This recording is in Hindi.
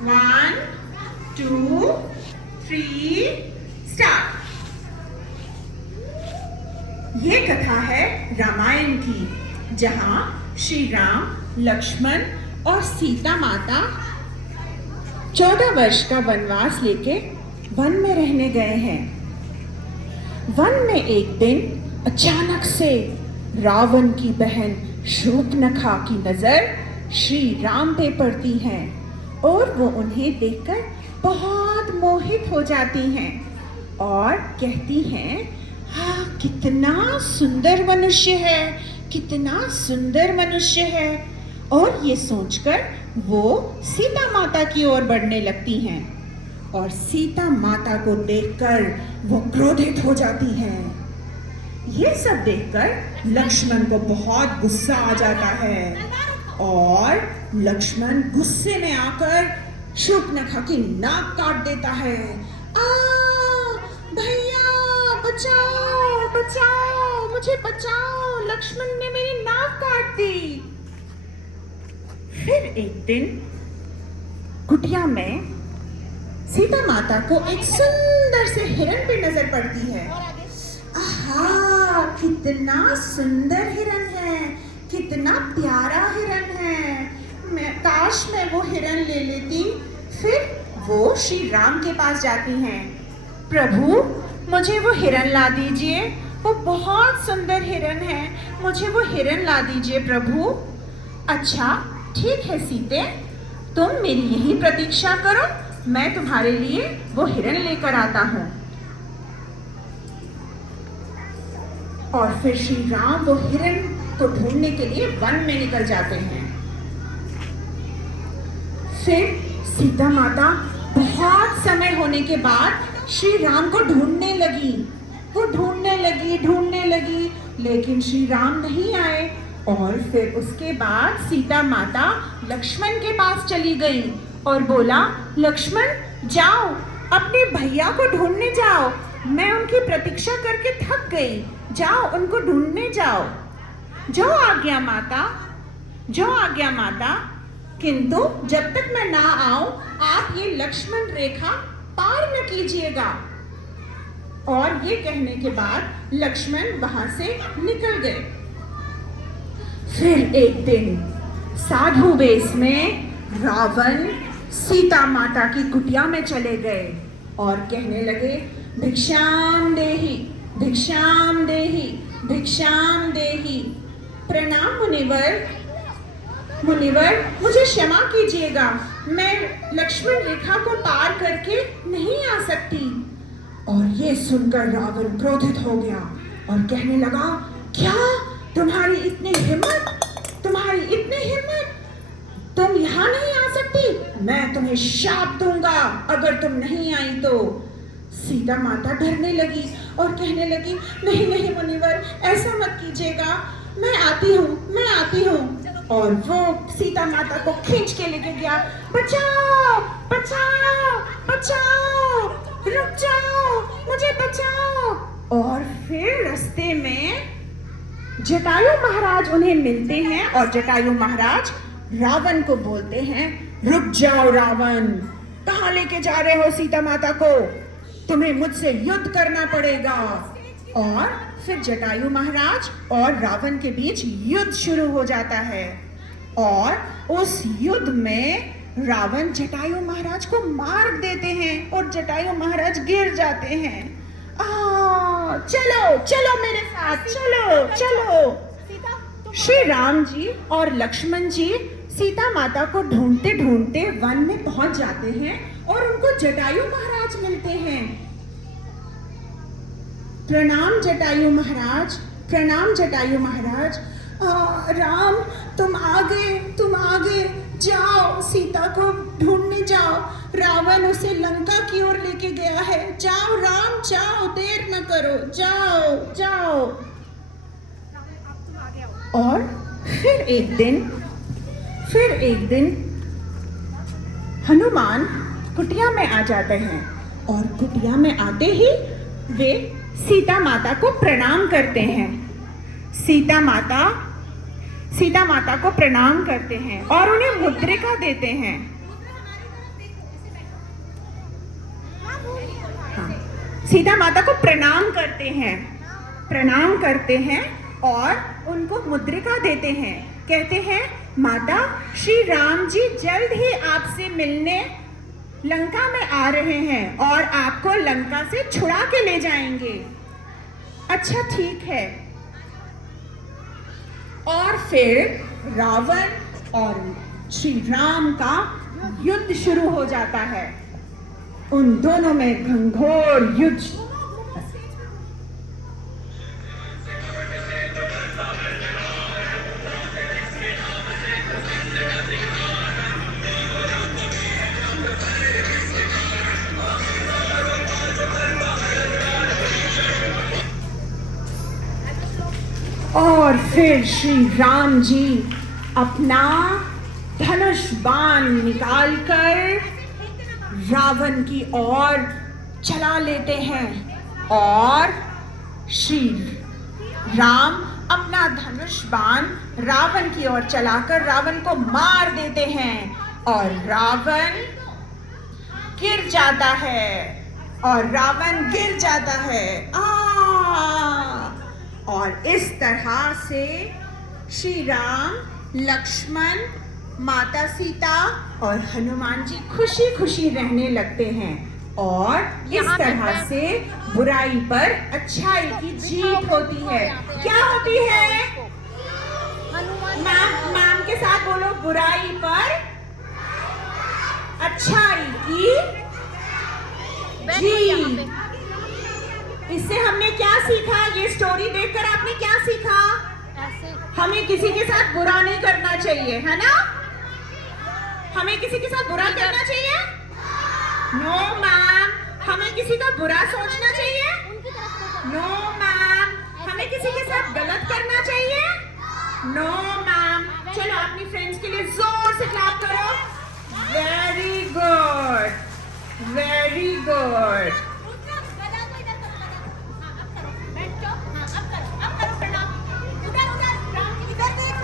1, 2, 3, स्टार्ट। ये कथा है रामायण की, जहां श्री राम, लक्ष्मण और सीता माता 14 वर्ष का वनवास लेके वन में रहने गए हैं। वन में एक दिन अचानक से रावण की बहन शूर्पणखा की नजर श्री राम पे पड़ती है और वो उन्हें देखकर बहुत मोहित हो जाती हैं और कहती हैं, हाँ, कितना सुंदर मनुष्य है, कितना सुंदर मनुष्य है। और ये सोचकर वो सीता माता की ओर बढ़ने लगती हैं और सीता माता को देखकर वो क्रोधित हो जाती हैं। ये सब देखकर लक्ष्मण को बहुत गुस्सा आ जाता है और लक्ष्मण गुस्से में आकर शूर्पणखा की नाक काट देता है। भैया बचाओ बचाओ, मुझे बचाओ, लक्ष्मण ने मेरी नाक काट दी। फिर एक दिन कुटिया में सीता माता को एक सुंदर से हिरण पे नजर पड़ती है। आहा, कितना सुंदर हिरण है, कितना प्यारा हिरण है। काश मैं वो हिरण ले लेती। फिर वो श्री राम के पास जाती हैं। प्रभु, मुझे वो हिरण ला दीजिए, वो बहुत सुंदर हिरण है, मुझे वो हिरण ला दीजिए प्रभु। अच्छा ठीक है सीते, तुम मेरी यही प्रतीक्षा करो, मैं तुम्हारे लिए वो हिरण लेकर आता हूं। और फिर श्री राम वो हिरण को ढूंढने के लिए वन में निकल जाते हैं। फिर सीता माता बहुत समय होने के बाद श्री राम को ढूंढने लगी। वो ढूंढने लगी, लेकिन श्री राम नहीं आए। और फिर उसके बाद सीता माता लक्ष्मण के पास चली गई और बोला, लक्ष्मण जाओ, अपने भैया को ढूंढने जाओ, मैं उनकी प्रतीक्षा करके थक गई, जाओ उनको ढूंढने जाओ। जो आज्ञा माता, जो आज्ञा माता, किंतु जब तक मैं ना आऊं आप ये लक्ष्मण रेखा पार न कीजिएगा। और ये कहने के बाद लक्ष्मण वहां से निकल गए। फिर एक दिन साधु वेश में रावण सीता माता की कुटिया में चले गए और कहने लगे, भिक्षाम देहि, भिक्षाम देहि, भिक्षाम देहि। प्रणाम मुनिवर, मुनिवर मुझे क्षमा कीजिएगा, मैं लक्ष्मण रेखा को पार करके नहीं आ सकती। और ये सुनकर रावण क्रोधित हो गया और कहने लगा, क्या तुम्हारी इतनी हिम्मत, तुम्हारी इतनी हिम्मत, तुम यहाँ नहीं आ सकती, मैं तुम्हें शाप दूंगा अगर तुम नहीं आई तो। सीता माता डरने लगी और कहने लगी, नहीं नहीं मुनिवर, ऐसा मत कीजिएगा, मैं आती हूँ, मैं आती हूँ। और वो सीता माता को खींच के लेके गया। बचाओ बचाओ बचाओ, रुक जाओ, मुझे बचाओ। और फिर रास्ते में जटायु महाराज उन्हें मिलते हैं और जटायु महाराज रावण को बोलते हैं, रुक जाओ रावण, कहाँ लेके जा रहे हो सीता माता को, तुम्हें मुझसे युद्ध करना पड़ेगा। और फिर जटायु महाराज और रावण के बीच युद्ध शुरू हो जाता है और उस युद्ध में रावण जटायु महाराज को मार देते हैं और जटायु महाराज गिर जाते हैं। चलो चलो मेरे साथ, चलो चलो। श्री राम जी और लक्ष्मण जी सीता माता को ढूंढते ढूंढते वन में पहुंच जाते हैं और उनको जटायु महाराज मिलते हैं। प्रणाम जटायु महाराज, प्रणाम जटायु महाराज। राम तुम आगे जाओ, सीता को ढूंढने जाओ, रावण उसे लंका की ओर लेके गया है, जाओ राम जाओ, देर न करो, जाओ जाओ। और फिर एक दिन हनुमान कुटिया में आ जाते हैं और कुटिया में आते ही वे सीता माता को प्रणाम करते हैं। सीता माता को प्रणाम करते हैं और उन्हें मुद्रिका देते हैं। सीता माता को प्रणाम करते हैं और उनको मुद्रिका देते हैं। कहते हैं माता श्री राम जी जल्द ही आपसे मिलने लंका में आ रहे हैं और आपको लंका से छुड़ा के ले जाएंगे। अच्छा ठीक है। और फिर रावण और श्री राम का युद्ध शुरू हो जाता है। उन दोनों में घंघोर युद्ध। और फिर श्री राम जी अपना धनुष बाण निकालकर रावण की ओर चला लेते हैं और श्री राम अपना धनुष बाण रावण की ओर चलाकर रावण को मार देते हैं और रावण गिर जाता है। और इस तरह से श्री राम, लक्ष्मण, माता सीता और हनुमान जी खुशी खुशी रहने लगते हैं और इस तरह से बुराई पर अच्छाई की जीत होती है। क्या होती है? मैम के साथ बोलो, बुराई पर अच्छाई की जीत। इससे हमने क्या सीखा? ये स्टोरी देखकर आपने क्या सीखा? हमें किसी के साथ बुरा नहीं करना चाहिए, है ना? हमें किसी के साथ बुरा करना चाहिए? No ma'am. हमें किसी का बुरा सोचना चाहिए? No ma'am. हमें किसी के साथ गलत करना चाहिए? No ma'am. चलो अपनी फ्रेंड्स के लिए जोर से क्लैप करो। Very good, very good.